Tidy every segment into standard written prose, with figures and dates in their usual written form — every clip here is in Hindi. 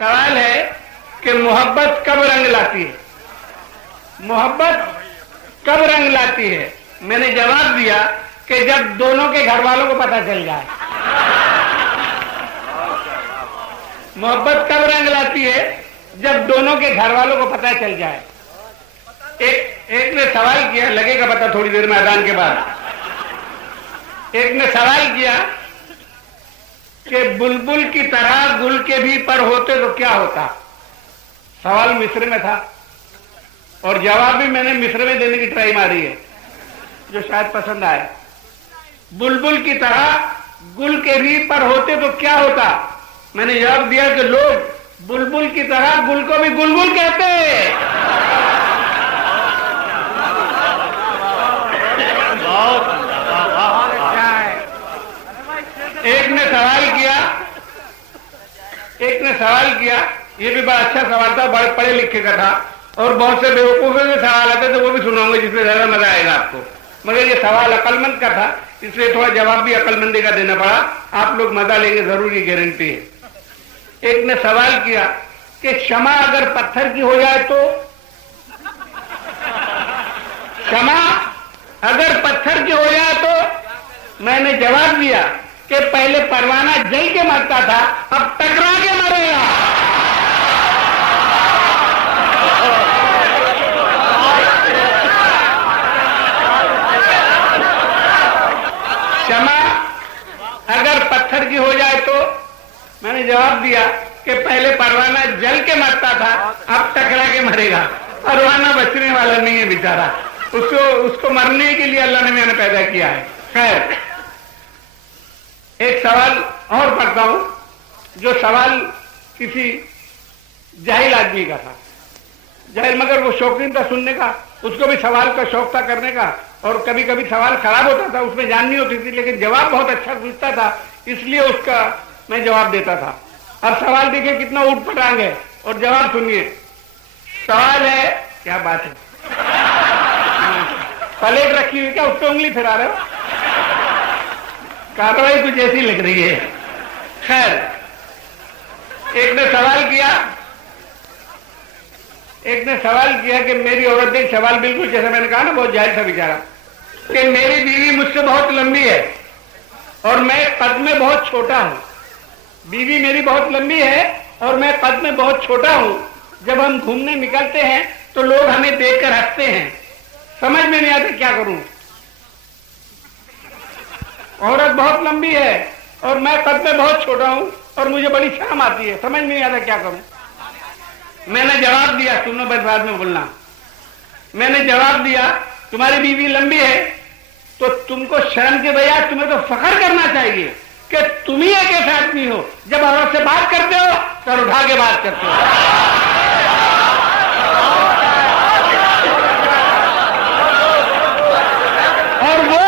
सवाल है कि मोहब्बत कब रंग लाती है? मोहब्बत कब रंग लाती है? मैंने जवाब दिया कि जब दोनों के घर वालों को पता चल जाए। मोहब्बत कब रंग लाती है? जब दोनों के घर वालों को पता चल जाए। एक ने सवाल किया, लगेगा पता थोड़ी देर में अजान के बाद। एक ने सवाल किया कि बुलबुल की तरह गुल के भी पर होते तो क्या होता। सवाल मिस्र में था और जवाब भी मैंने मिस्र में देने की ट्राई मारी है, जो शायद पसंद आए। बुलबुल की तरह गुल के भी पर होते तो क्या होता। मैंने जवाब दिया कि लोग बुलबुल की तरह गुल को भी गुलगुल कहते हैं। एक ने सवाल किया, ये भी बड़ा अच्छा सवाल था, बड़े पढ़े लिखे का था और बहुत से बेवकूफों के सवाल आते थे, वो भी सुनाऊंगा जिसमें ज्यादा मजा आएगा आपको। मगर ये सवाल अक्लमंद का था, इसलिए थोड़ा जवाब भी अक्लमंदी का देना पड़ा। आप लोग मजा लेंगे जरूर, ये गारंटी है। एक ने सवाल किया कि क्षमा अगर पत्थर की हो जाए तो। क्षमा अगर पत्थर की हो जाए तो। मैंने जवाब दिया कि पहले परवाना जल के मरता था, अब टकरा के मरेगा। क्षमा अगर पत्थर की हो जाए तो। मैंने जवाब दिया कि पहले परवाना जल के मरता था, अब टकरा के मरेगा। परवाना बचने वाला नहीं है बेचारा, उसको मरने के लिए अल्लाह ने मैंने पैदा किया है। खैर, एक सवाल और पढ़ता हूं, जो सवाल किसी जाहिल आदमी का था। जाहिल मगर वो शौकीन था सुनने का, उसको भी सवाल का शौक था करने का, और कभी कभी सवाल खराब होता था, उसमें जान नहीं होती थी, लेकिन जवाब बहुत अच्छा पूछता था, इसलिए उसका मैं जवाब देता था। अब सवाल देखिए कितना ऊट पटांग है, और जवाब सुनिए। सवाल है, क्या बात है, प्लेट रखी हुई क्या, उस पर उंगली फिरा रहे हो? कार्रवाई कुछ ऐसी लग रही है। खैर, एक ने सवाल किया कि मेरी औरत, एक सवाल बिल्कुल जैसे मैंने कहा ना, बहुत जाहिर था बेचारा, कि मेरी बीवी मुझसे बहुत लंबी है और मैं कद में बहुत छोटा हूं। बीवी मेरी बहुत लंबी है और मैं कद में बहुत छोटा हूं। जब हम घूमने निकलते हैं तो लोग हमें देखकर हंसते हैं, समझ में नहीं आता क्या करूं। औरत बहुत लंबी है और मैं कद में बहुत छोटा हूं और मुझे बड़ी शर्म आती है, समझ में नहीं आता क्या करूं। मैंने जवाब दिया, सुनो बस बाद में बोलना। मैंने जवाब दिया, तुम्हारी बीवी लंबी है तो तुमको शर्म के बजाय तुम्हें तो फख्र करना चाहिए कि तुम ही एक ऐसा आदमी हो, जब औरत से बात करते हो सर उठा के बात करते हो। और वो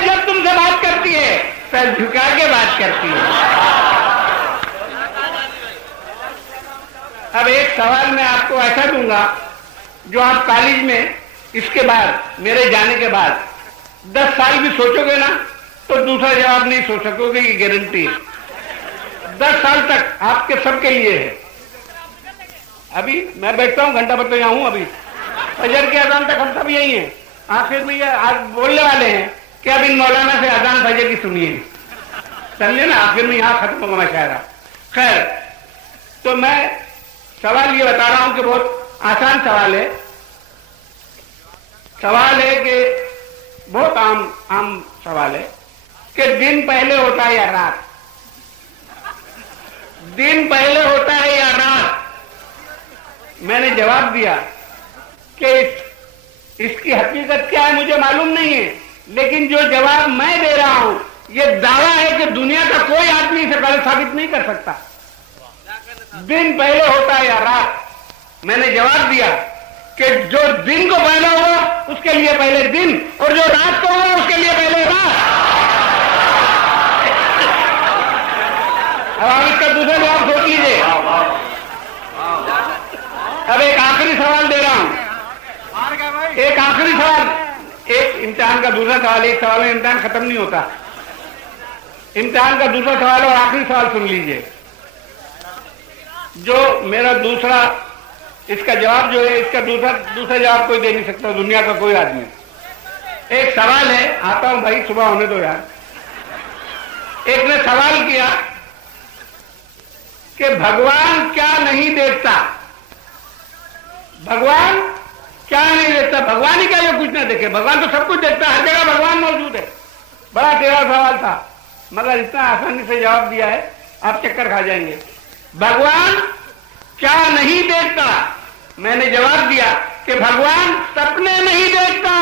जब तुमसे बात करती है सर झुका के बात करती है। अब एक सवाल मैं आपको ऐसा दूंगा जो आप कॉलेज में इसके बाद, मेरे जाने के बाद 10 साल भी सोचोगे ना तो दूसरा जवाब नहीं सोच सकोगे, ये गारंटी है। 10 साल तक आपके सबके लिए है। अभी मैं बैठता हूं घंटा भर तो यहाँ हूं, अभी फजर के अजान तक हम सब यही हैं। आखिर में ये आज बोलने वाले हैं कि अब इन मौलाना से अजान फजर की सुनिए, समझे ना, आखिर में यहाँ खत्म होगा मुशायरा। खैर, तो मैं सवाल ये बता रहा हूं कि बहुत आसान सवाल है। सवाल है कि बहुत आम सवाल है कि दिन पहले होता है या रात? दिन पहले होता है या रात? मैंने जवाब दिया कि इसकी हकीकत क्या है मुझे मालूम नहीं है, लेकिन जो जवाब मैं दे रहा हूं ये दावा है कि दुनिया का कोई आदमी इसे गलत साबित नहीं कर सकता। दिन पहले होता है या रात? मैंने जवाब दिया कि जो दिन को पहले हुआ उसके लिए पहले दिन, और जो रात को हुआ उसके लिए पहले रात। अब आप इसका दूसरा जवाब सोच लीजिए। अब एक आखिरी सवाल दे रहा हूं, एक आखिरी सवाल, एक इम्तिहान का दूसरा सवाल, एक सवाल में इम्तिहान खत्म नहीं होता। इम्तिहान का दूसरा सवाल और आखिरी सवाल सुन लीजिए। जो मेरा दूसरा इसका जवाब जो है, इसका दूसरा जवाब कोई दे नहीं सकता दुनिया का कोई आदमी। एक सवाल है, आता हूं भाई, सुबह होने दो यार। एक ने सवाल किया कि भगवान क्या नहीं देखता, भगवान क्या नहीं देखता, भगवान ही क्या जो कुछ ना देखे, भगवान तो सब कुछ देखता है, हर जगह भगवान मौजूद है। बड़ा टेढ़ा सवाल था, मगर इतना आसानी से जवाब दिया है आप चक्कर खा जाएंगे। भगवान क्या नहीं देखता, मैंने जवाब दिया कि भगवान सपने नहीं देखता।